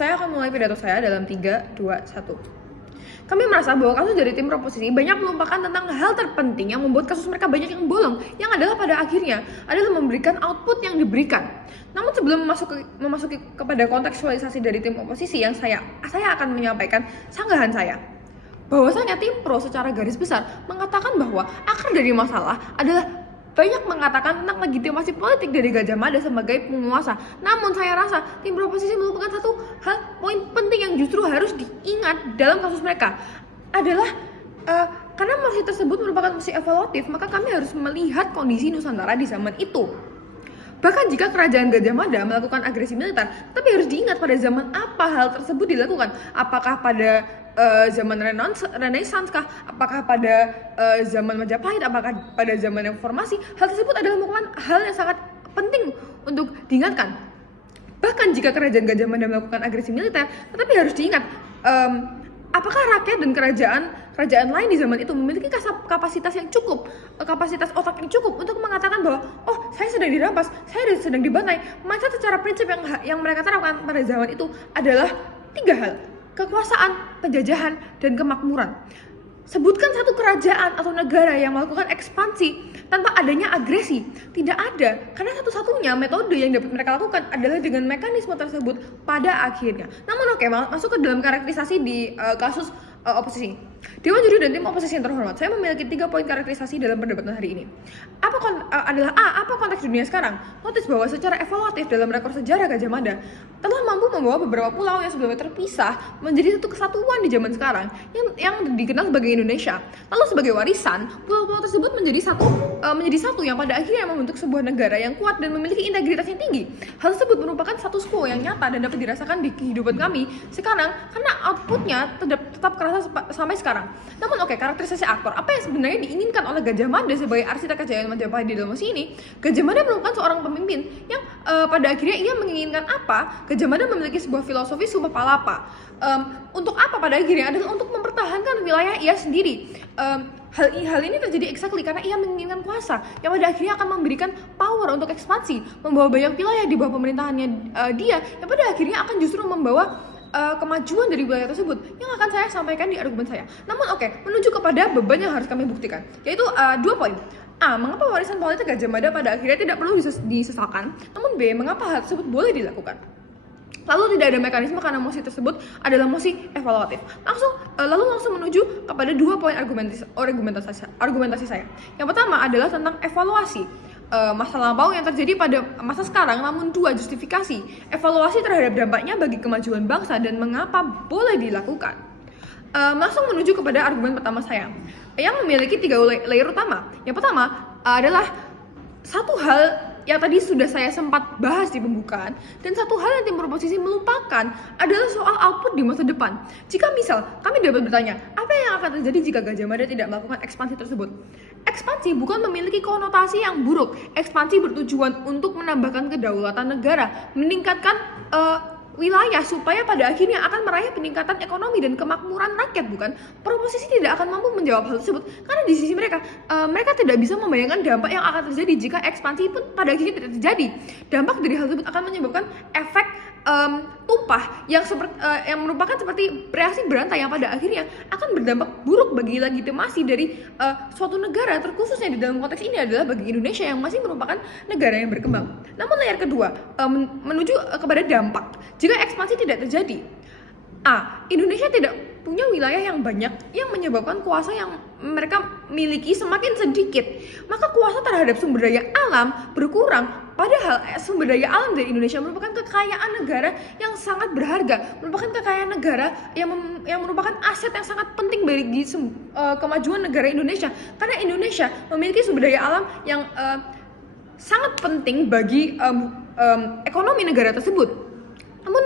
Saya akan mulai pidato saya dalam 3, 2, 1. Kami merasa bahwa kasus dari tim proposisi banyak melupakan tentang hal terpenting yang membuat kasus mereka banyak yang bolong, yang adalah pada akhirnya adalah memberikan output yang diberikan. Namun sebelum memasuki kepada kontekstualisasi dari tim oposisi yang saya akan menyampaikan sanggahan saya. Bahwasanya tim pro secara garis besar mengatakan bahwa akar dari masalah adalah banyak mengatakan tentang legitimasi politik dari Gajah Mada sebagai penguasa. Namun saya rasa tim proposisi melupakan satu hal poin penting yang justru harus diingat dalam kasus mereka adalah karena masih tersebut merupakan masih evaluatif, maka kami harus melihat kondisi Nusantara di zaman itu. Bahkan jika kerajaan Gajah Mada melakukan agresi militer, tapi harus diingat pada zaman apa hal tersebut dilakukan. Apakah pada zaman Renaissance kah? Apakah pada zaman Majapahit? Apakah pada zaman reformasi? Hal tersebut adalah merupakan hal yang sangat penting untuk diingatkan. Bahkan jika kerajaan Gajah Mada melakukan agresi militer, tetapi harus diingat apakah rakyat dan kerajaan lain di zaman itu memiliki kapasitas yang cukup, kapasitas otak yang cukup untuk mengatakan bahwa saya sedang dirampas, saya sedang dibantai. Maka secara prinsip yang mereka terapkan pada zaman itu adalah 3 hal: kekuasaan, penjajahan, dan kemakmuran. Sebutkan satu kerajaan atau negara yang melakukan ekspansi tanpa adanya agresi. Tidak ada, karena satu-satunya metode yang dapat mereka lakukan adalah dengan mekanisme tersebut pada akhirnya. Namun masuk ke dalam karakterisasi di kasus oposisi. Dewan Juri dan tim oposisi yang terhormat, saya memiliki 3 poin karakterisasi dalam perdebatan hari ini. Apa konteks dunia sekarang? Notis bahwa secara evaluatif dalam rekor sejarah Gajah Mada telah mampu membawa beberapa pulau yang sebelumnya terpisah menjadi satu kesatuan di zaman sekarang yang dikenal sebagai Indonesia. Lalu sebagai warisan, pulau-pulau tersebut menjadi satu yang pada akhirnya membentuk sebuah negara yang kuat dan memiliki integritas yang tinggi. Hal tersebut merupakan status quo yang nyata dan dapat dirasakan di kehidupan kami sekarang karena outputnya tetap kerasa sampai sekarang. Namun karakterisasi aktor, apa yang sebenarnya diinginkan oleh Gajah Mada sebagai arsitek kejayaan Majapahit di dalam ini? Gajah Mada merupakan seorang pemimpin yang pada akhirnya ia menginginkan apa? Gajah Mada memiliki sebuah filosofi Summa Palapa. Untuk apa pada akhirnya? Adalah untuk mempertahankan wilayah ia sendiri. Hal ini terjadi exactly karena ia menginginkan kuasa yang pada akhirnya akan memberikan power untuk ekspansi, membawa banyak wilayah di bawah pemerintahannya dia, yang pada akhirnya akan justru membawa kemajuan dari wilayah tersebut yang akan saya sampaikan di argumen saya. Namun menuju kepada beban yang harus kami buktikan, yaitu 2 poin. A. Mengapa warisan politik Gajah Mada pada akhirnya tidak perlu disesalkan? Namun B. Mengapa hal tersebut boleh dilakukan? Lalu tidak ada mekanisme karena mosi tersebut adalah mosi evaluatif. Lalu langsung menuju kepada 2 poin argumentasi saya. Yang pertama adalah tentang evaluasi masa lampau yang terjadi pada masa sekarang, namun 2 justifikasi evaluasi terhadap dampaknya bagi kemajuan bangsa dan mengapa boleh dilakukan. Langsung menuju kepada argumen pertama saya yang memiliki 3 layer utama. Yang pertama adalah satu hal yang tadi sudah saya sempat bahas di pembukaan, dan satu hal yang tim proposisi melupakan adalah soal output di masa depan. Jika misal kami dapat bertanya, apa yang akan terjadi jika Gajah Mada tidak melakukan ekspansi tersebut? Ekspansi bukan memiliki konotasi yang buruk. Ekspansi bertujuan untuk menambahkan kedaulatan negara, meningkatkan wilayah supaya pada akhirnya akan meraih peningkatan ekonomi dan kemakmuran rakyat, bukan? Proposisi tidak akan mampu menjawab hal tersebut karena di sisi mereka tidak bisa membayangkan dampak yang akan terjadi jika ekspansi pun pada akhirnya tidak terjadi. Dampak dari hal tersebut akan menyebabkan efek tumpah yang merupakan seperti reaksi berantai yang pada akhirnya akan berdampak buruk bagi legitimasi dari suatu negara, terkhususnya di dalam konteks ini adalah bagi Indonesia yang masih merupakan negara yang berkembang. Namun layer kedua menuju kepada dampak jika ekspansi tidak terjadi. Indonesia tidak punya wilayah yang banyak yang menyebabkan kuasa yang mereka miliki semakin sedikit, maka kuasa terhadap sumber daya alam berkurang. Padahal sumber daya alam dari Indonesia merupakan kekayaan negara yang sangat berharga, merupakan kekayaan negara yang merupakan aset yang sangat penting bagi kemajuan negara Indonesia, karena Indonesia memiliki sumber daya alam yang sangat penting bagi ekonomi negara tersebut. Namun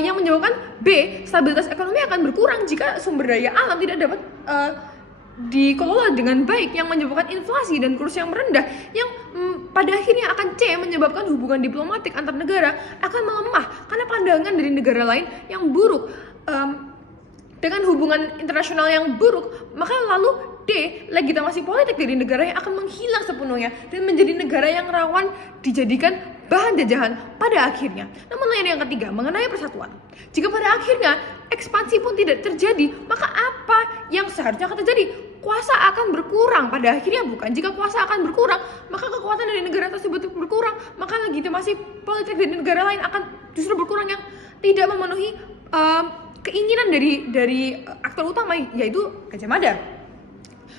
yang menyebabkan B, stabilitas ekonomi akan berkurang jika sumber daya alam tidak dapat dikelola dengan baik, yang menyebabkan inflasi dan kurs yang merendah, yang pada akhirnya akan C, menyebabkan hubungan diplomatik antar negara akan melemah karena pandangan dari negara lain yang buruk. Dengan hubungan internasional yang buruk, maka lalu legitimasi politik dari negara yang akan menghilang sepenuhnya dan menjadi negara yang rawan dijadikan bahan jajahan pada akhirnya. Namun yang ketiga, mengenai persatuan. Jika pada akhirnya ekspansi pun tidak terjadi, maka apa yang seharusnya akan terjadi? Kuasa akan berkurang pada akhirnya, bukan? Jika kuasa akan berkurang, maka kekuatan dari negara tersebut berkurang, maka legitimasi politik dari negara lain akan justru berkurang yang tidak memenuhi keinginan dari aktor utama, yaitu Gajah Mada.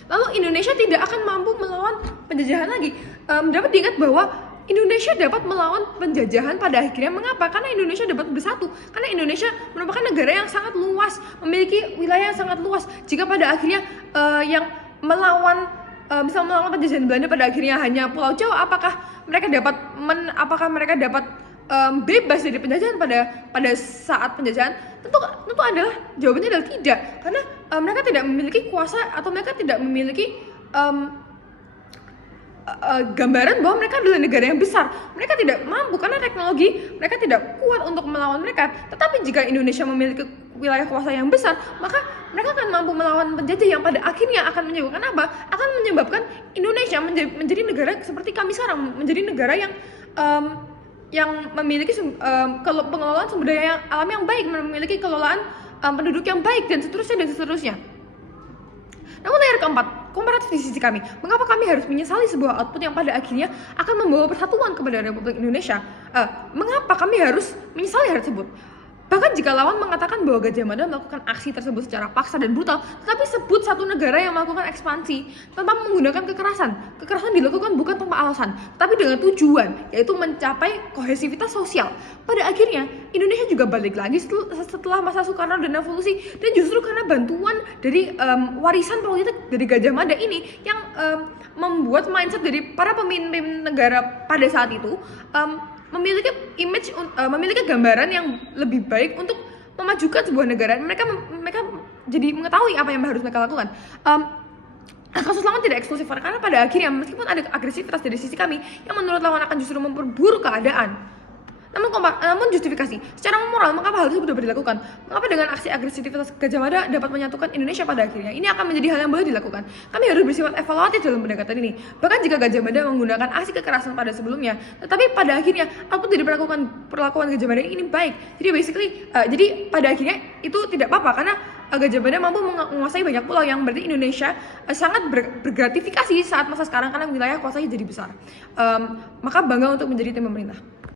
Lalu Indonesia tidak akan mampu melawan penjajahan lagi. Dapat diingat bahwa Indonesia dapat melawan penjajahan pada akhirnya. Mengapa? Karena Indonesia dapat bersatu. Karena Indonesia merupakan negara yang sangat luas, memiliki wilayah yang sangat luas. Jika pada akhirnya yang melawan penjajahan Belanda pada akhirnya hanya Pulau Jawa, apakah mereka dapat bebas dari penjajahan pada saat penjajahan? Tentu adalah jawabannya adalah tidak, karena mereka tidak memiliki kuasa atau mereka tidak memiliki gambaran bahwa mereka adalah negara yang besar. Mereka tidak mampu karena teknologi mereka tidak kuat untuk melawan mereka. Tetapi jika Indonesia memiliki wilayah kuasa yang besar, maka mereka akan mampu melawan penjajah yang pada akhirnya akan menyebabkan apa? Akan menyebabkan Indonesia menjadi negara seperti kami sekarang, menjadi negara yang memiliki pengelolaan sumber daya alam yang baik, memiliki kelolaan penduduk yang baik, dan seterusnya. Namun yang keempat, komparatif di sisi kami. Mengapa kami harus menyesali sebuah output yang pada akhirnya akan membawa persatuan kepada Republik Indonesia? Mengapa kami harus menyesali hal tersebut? Bahkan jika lawan mengatakan bahwa Gajah Mada melakukan aksi tersebut secara paksa dan brutal, tetapi sebut satu negara yang melakukan ekspansi tanpa menggunakan kekerasan. Kekerasan dilakukan bukan tanpa alasan, tapi dengan tujuan, yaitu mencapai kohesivitas sosial. Pada akhirnya, Indonesia juga balik lagi setelah masa Soekarno dan revolusi, dan justru karena bantuan dari warisan politik dari Gajah Mada ini yang membuat mindset dari para pemimpin negara pada saat itu memiliki gambaran yang lebih baik untuk memajukan sebuah negara. Mereka jadi mengetahui apa yang harus mereka lakukan. Kasus lawan tidak eksklusif karena pada akhirnya meskipun ada agresivitas dari sisi kami yang menurut lawan akan justru memperburuk keadaan. Namun justifikasi secara moral, mengapa hal tersebut dapat dilakukan? Mengapa dengan aksi agresivitas Gajah Mada dapat menyatukan Indonesia pada akhirnya? Ini akan menjadi hal yang boleh dilakukan. Kami harus bersifat evaluatif dalam pendekatan ini. Bahkan jika Gajah Mada menggunakan aksi kekerasan pada sebelumnya, tetapi pada akhirnya output dari perlakuan Gajah Mada ini baik. Jadi pada akhirnya itu tidak apa-apa karena Gajah Mada mampu menguasai banyak pulau, yang berarti Indonesia sangat bergratifikasi saat masa sekarang karena wilayah kuasanya jadi besar. Maka bangga untuk menjadi tim pemerintah.